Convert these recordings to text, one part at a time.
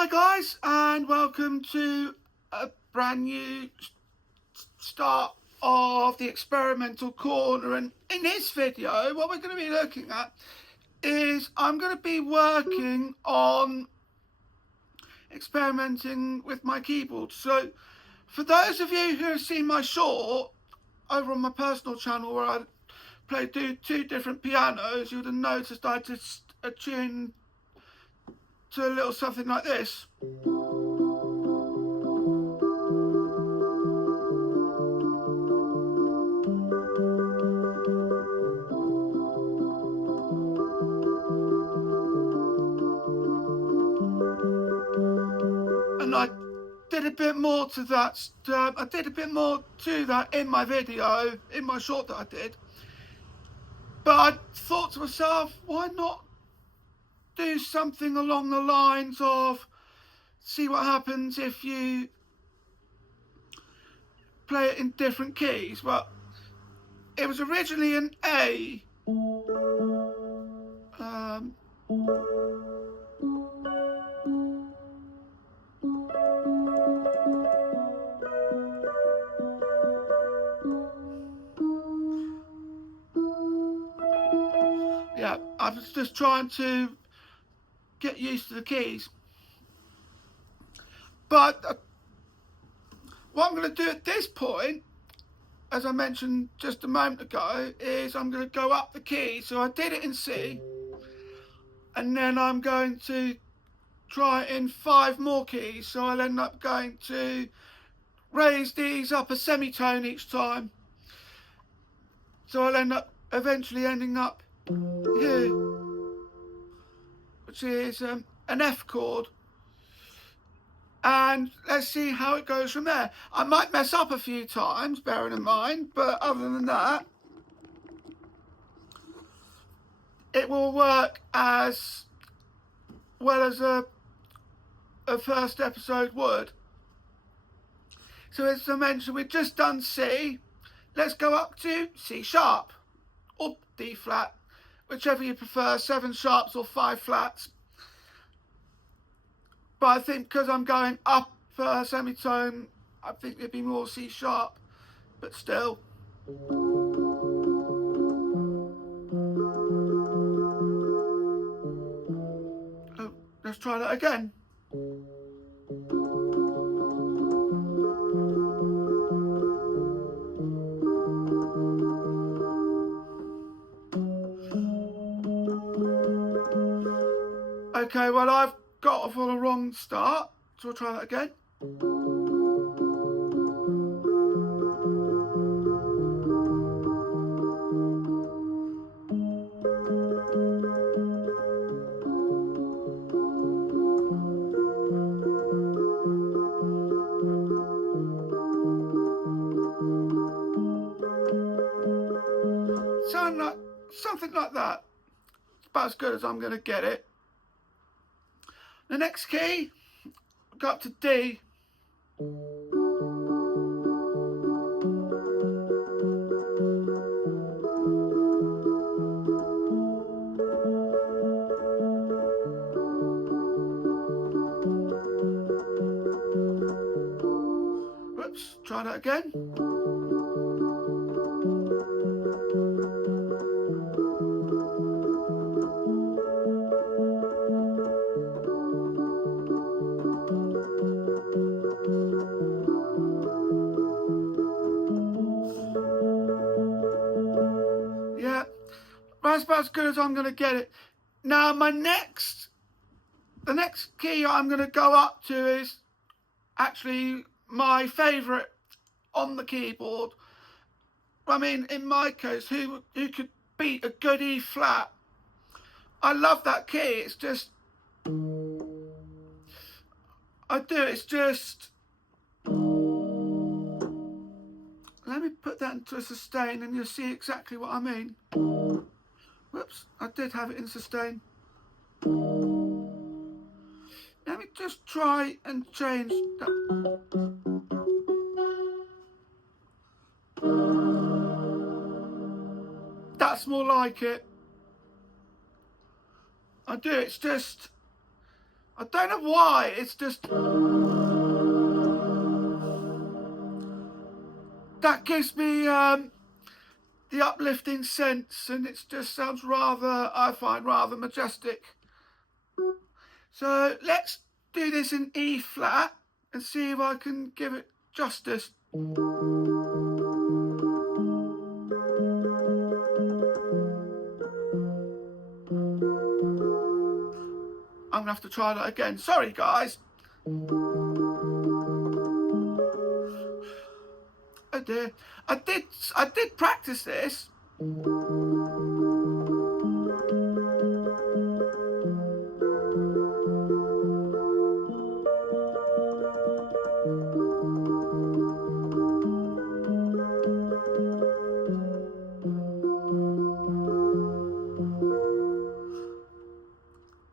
Hi guys, and welcome to a brand new start of the Experimental Corner. And in this video, what we're going to be looking at is I'm going to be working on experimenting with my keyboard. So for those of you who have seen my short over on my personal channel where I do two different pianos, you would have noticed I just attuned to a little something like this. And I did a bit more to that. I did a bit more to that in my video, in my short that I did. But I thought to myself, why not do something along the lines of see what happens if you play it in different keys. Well, it was originally an A. Yeah, I was just trying to get used to the keys. But what I'm going to do at this point, as I mentioned just a moment ago, is I'm going to go up the key. So I did it in C, and then I'm going to try it in 5 more keys. So I'll end up going to raise these up a semitone each time. So I'll end up eventually ending up here, which is an F chord. And let's see how it goes from there. I might mess up a few times, bearing in mind, but other than that, it will work as well as a first episode would. So as I mentioned, we've just done C. Let's go up to C sharp or D flat, whichever you prefer, 7 sharps or 5 flats. But I think because I'm going up a semitone, I think it'd be more C sharp, but still. Oh, let's try that again. Okay, well I've got off on a wrong start, so I'll try that again. Sound like something like that. It's about as good as I'm going to get it. The next key, go up to D. Whoops, try that again. Yeah, that's about as good as I'm going to get it. Now the next key I'm going to go up to is actually my favourite on the keyboard. I mean, in my case, who could beat a good E flat? I love that key. It's just, it's just, let me put that into a sustain and you'll see exactly what I mean. Whoops, I did have it in sustain. Let me just try and change that. That's more like it. It's just, I don't know why, it's just... That gives me the uplifting sense, and it just sounds rather, I find, rather majestic. So let's do this in E flat and see if I can give it justice. I'm gonna have to try that again. Sorry, guys. Oh dear. I did practice this.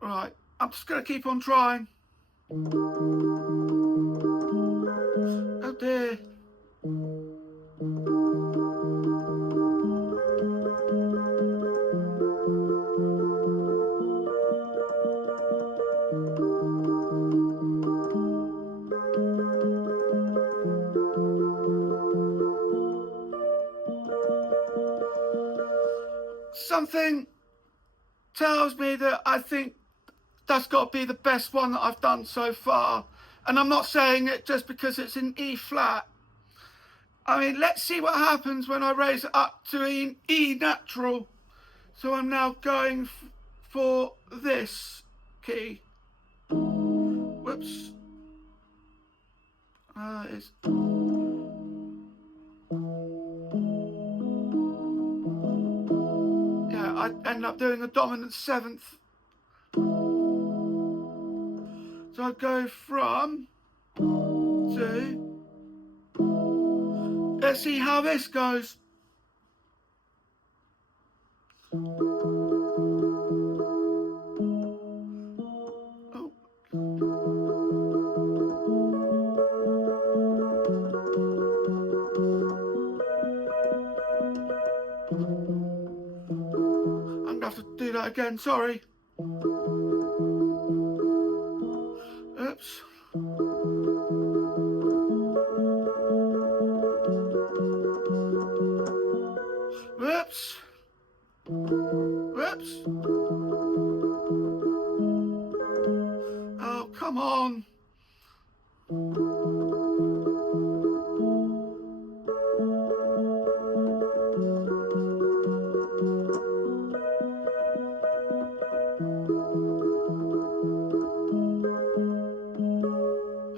Right, I'm just gonna keep on trying. Oh dear. Something tells me that I think that's got to be the best one that I've done so far. And I'm not saying it just because it's in E flat. I mean, let's see what happens when I raise it up to E natural. So I'm now going for this key. Whoops. Yeah, I end up doing a dominant 7th. So I go from to... Let's see how this goes. I'm gonna have to do that again, sorry. Oops. Whoops. Whoops. Oh, come on.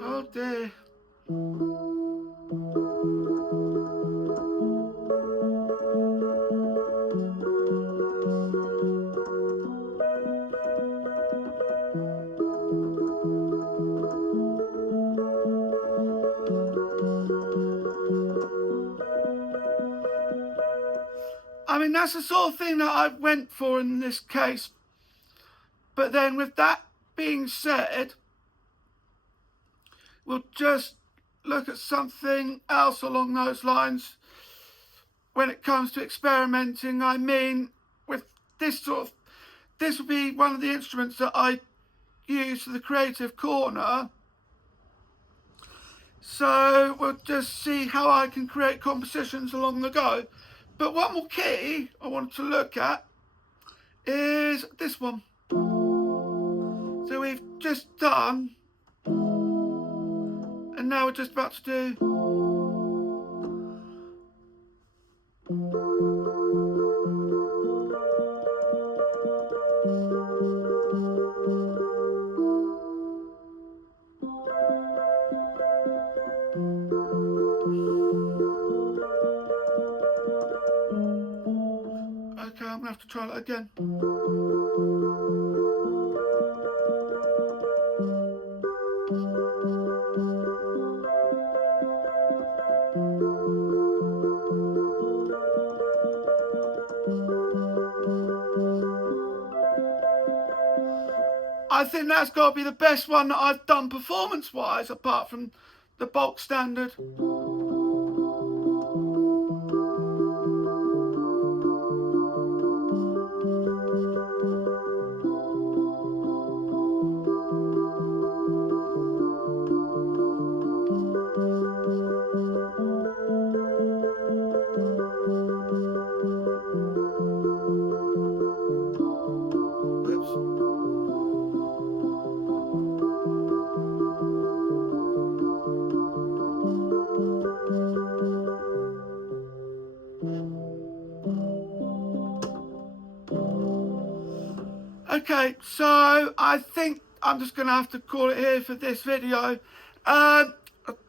Oh dear. I mean, that's the sort of thing that I went for in this case. But then with that being said, we'll just look at something else along those lines when it comes to experimenting. I mean, with this will be one of the instruments that I use for the creative corner. So we'll just see how I can create compositions along the go. But one more key I want to look at is this one. So we've just done, and now we're just about to do. Okay, I'm gonna have to try that again. I think that's got to be the best one that I've done performance-wise, apart from the bulk standard. Okay, so I think I'm just going to have to call it here for this video. I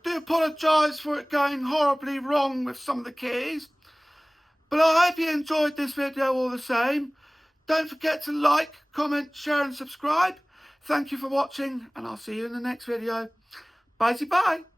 do apologise for it going horribly wrong with some of the keys, but I hope you enjoyed this video all the same. Don't forget to like, comment, share and subscribe. Thank you for watching, and I'll see you in the next video. Bye-bye.